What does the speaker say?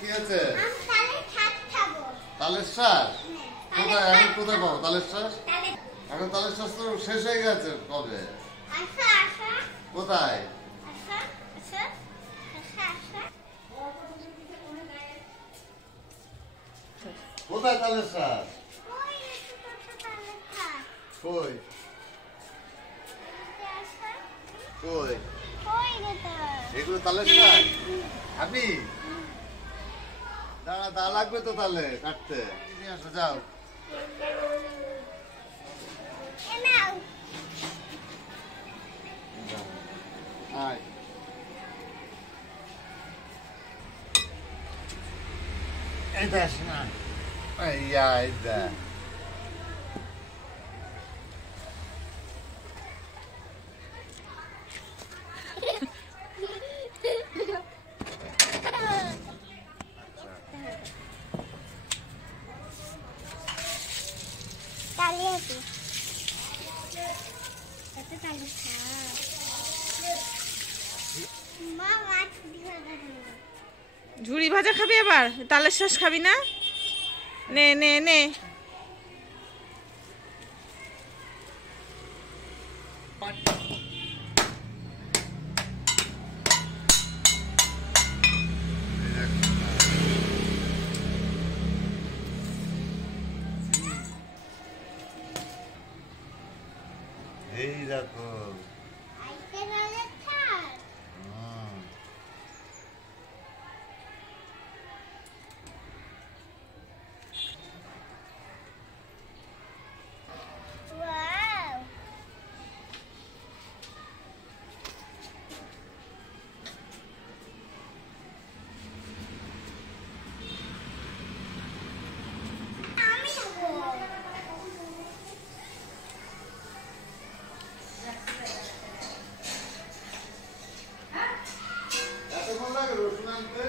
কি আছে? তালের শাঁস কোথায়? এখন কোথায় পাবো তালের শাঁস? এখন তালের শাঁস তো শেষ হয়ে গেছে কবে। কোথায়? কোথায় তালের শাঁস? কই কই এগুলো তালের শাঁস খাবি? দাঁড়া, দা লাগবে তো তাহলে কাটতে। নিয়ে আসো, যাও। আয়। এই দেখ না, এই দেখ। ঝুড়ি ভাজা খাবি আবার? তালের শাঁস খাবি না? নে নে নে। এই দেখো। রসুন আনতে